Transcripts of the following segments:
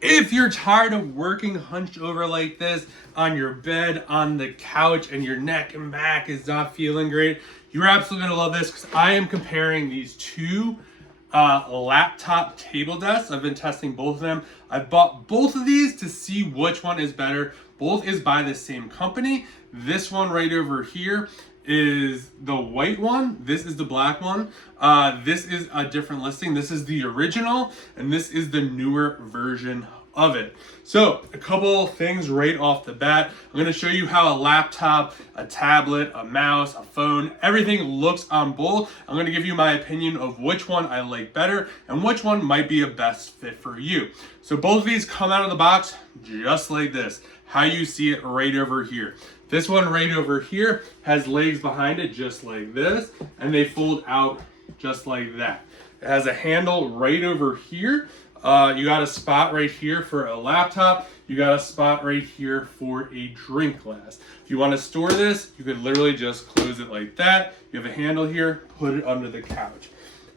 If you're tired of working hunched over like this on your bed, on the couch, and your neck and back is not feeling great, you're absolutely going to love this because I am comparing these two laptop table desks. I've been testing both of them. I bought both of these to see which one is better. Both is by the same company. This one right over here is the white one. This is the black one. This is a different listing. This is the original, and this is the newer version of it. So a couple things right off the bat. I'm going to show you how a laptop, a tablet, a mouse, a phone, everything looks on both. I'm going to give you my opinion of which one I like better and which one might be a best fit for you. So both of these come out of the box just like this, how you see it right over here. This one right over here has legs behind it just like this, and they fold out just like that. It has a handle right over here. You got a spot right here for a laptop. You got a spot right here for a drink glass. If you want to store this, you could literally just close it like that. You have a handle here, put it under the couch.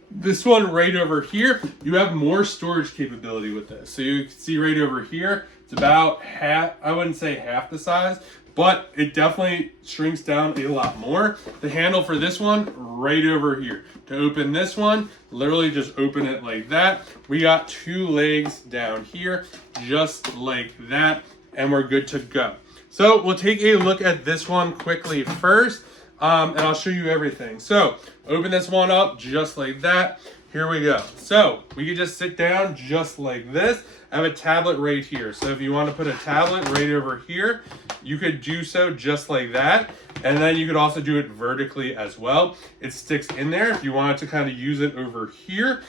This one right over here, you have more storage capability with this. So you can see right over here, it's about half, I wouldn't say half the size, but it definitely shrinks down a lot more. The handle for this one right over here. To open this one, literally just open it like that. We got two legs down here, just like that, and we're good to go. So we'll take a look at this one quickly first, and I'll show you everything. So open this one up just like that. Here we go. So we can just sit down just like this. I have a tablet right here. So if you want to put a tablet right over here, you could do so just like that. And then you could also do it vertically as well. It sticks in there. If you wanted to kind of use it over here,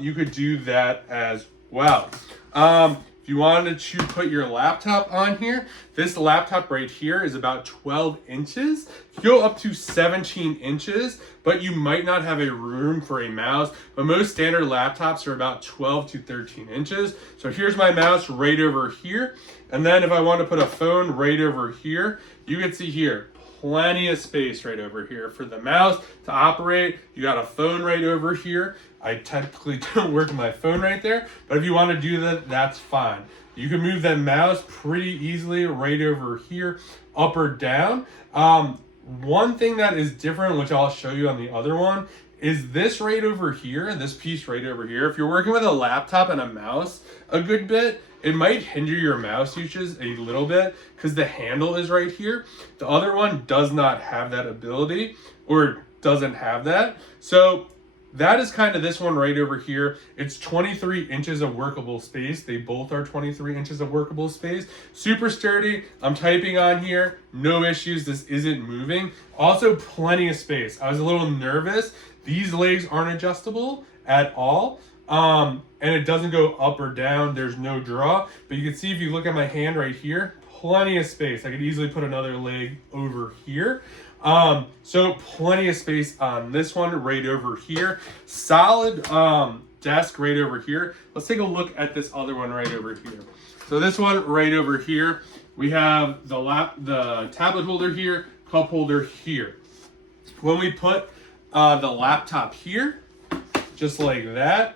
you could do that as well. If you wanted to put your laptop on here, this laptop right here is about 12 inches. You go up to 17 inches, but you might not have a room for a mouse. But most standard laptops are about 12 to 13 inches. So here's my mouse right over here. And then if I want to put a phone right over here, you can see here, plenty of space right over here for the mouse to operate. You got a phone right over here. I technically don't work my phone right there, but if you want to do that, that's fine. You can move that mouse pretty easily right over here, up or down. One thing that is different, which I'll show you on the other one, is this right over here, this piece right over here. If you're working with a laptop and a mouse a good bit, it might hinder your mouse usage a little bit because the handle is right here. The other one does not have that ability or doesn't have that. So that is kind of this one right over here. It's 23 inches of workable space. They both are 23 inches of workable space. Super sturdy. I'm typing on here. No issues. This isn't moving. Also, plenty of space. I was a little nervous. These legs aren't adjustable at all. And it doesn't go up or down. There's no draw. But you can see if you look at my hand right here, plenty of space. I could easily put another leg over here. So plenty of space on this one right over here. Solid desk right over here. Let's take a look at this other one right over here. So this one right over here, we have the tablet holder here, cup holder here. When we put the laptop here, just like that,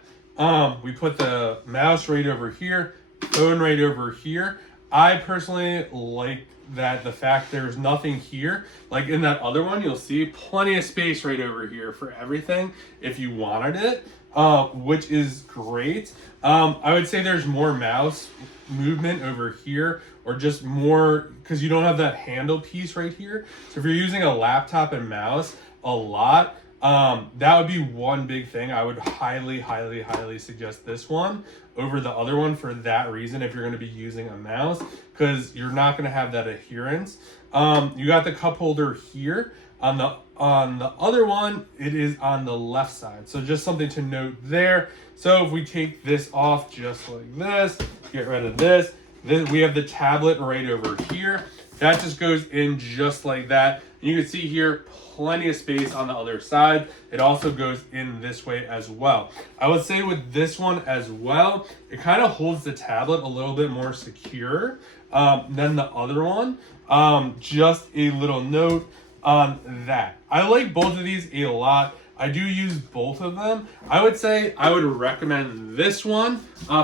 we put the mouse right over here, phone right over here. I personally like that the fact there's nothing here. Like in that other one, you'll see plenty of space right over here for everything if you wanted it, which is great. I would say there's more mouse movement over here, or just more because you don't have that handle piece right here. So if you're using a laptop and mouse a lot, that would be one big thing. I would highly suggest this one over the other one for that reason if you're going to be using a mouse, because you're not going to have that adherence. You got the cup holder here. On the other one, it is on the left side. So just something to note there. So if we take this off just like this, get rid of this, then we have the tablet right over here. That just goes in just like that. You can see here, plenty of space on the other side. It also goes in this way as well. I would say with this one as well, it kind of holds the tablet a little bit more secure than the other one. Just a little note on that. I like both of these a lot. I do use both of them. I would say I would recommend this one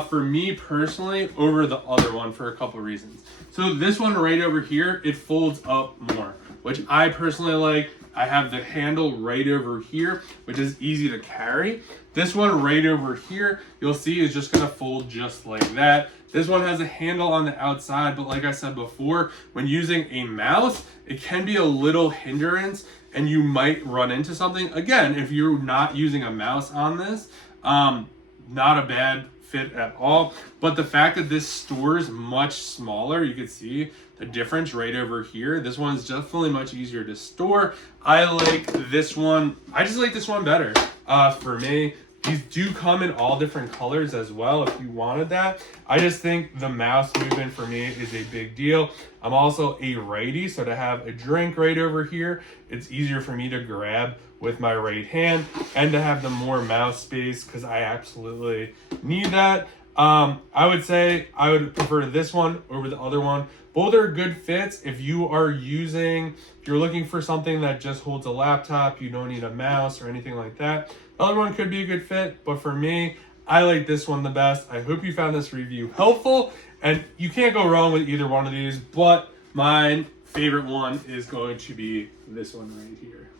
for me personally over the other one for a couple reasons. So this one right over here, it folds up more, which I personally like. I have the handle right over here, which is easy to carry. This one right over here, you'll see is just gonna fold just like that. This one has a handle on the outside, but like I said before, when using a mouse, it can be a little hindrance and you might run into something. Again, if you're not using a mouse on this, not a bad fit at all. But the fact that this stores much smaller, you can see the difference right over here. This one's definitely much easier to store. I like this one. I just like this one better for me. These do come in all different colors as well if you wanted that. I just think the mouse movement for me is a big deal. I'm also a righty, so to have a drink right over here, it's easier for me to grab with my right hand and to have the more mouse space because I absolutely need that. I would say I would prefer this one over the other one. Both are good fits if you're looking for something that just holds a laptop, you don't need a mouse or anything like that. The other one could be a good fit, but for me, I like this one the best. I hope you found this review helpful, and you can't go wrong with either one of these, but my favorite one is going to be this one right here.